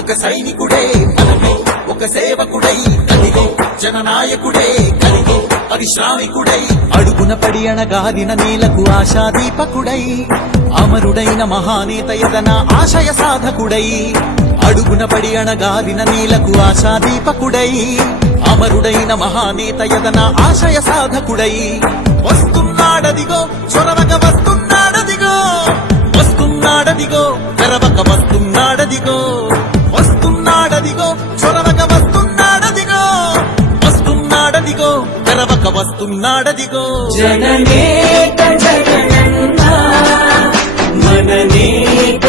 ఒక సైనికుడే మనమే, ఒక సేవకుడై కదిగో జననాయకుడే కలిగో పరిశ్రామికుడై అడుగున పడి అణగాదిన నేలకు ఆశాదీపకుడై అమరుడైన మహానేత యదన ఆశయ సాధకుడై అడుగున పడి అణగాదిన నేలకు ఆశాదీపకుడై అమరుడైన మహానేత యదన ఆశయ సాధకుడై వస్తున్నాడదిగో చొరవక వస్తున్నాడదిగో వస్తున్నాడదిగో తెరవక వస్తున్నాడదిగో వస్తున్నాడదిగో చొరవక వస్తున్నాడదిగో వస్తున్నాడదిగో తెరవక వస్తున్నాడదిగో జననేత జగనన్నా మననేత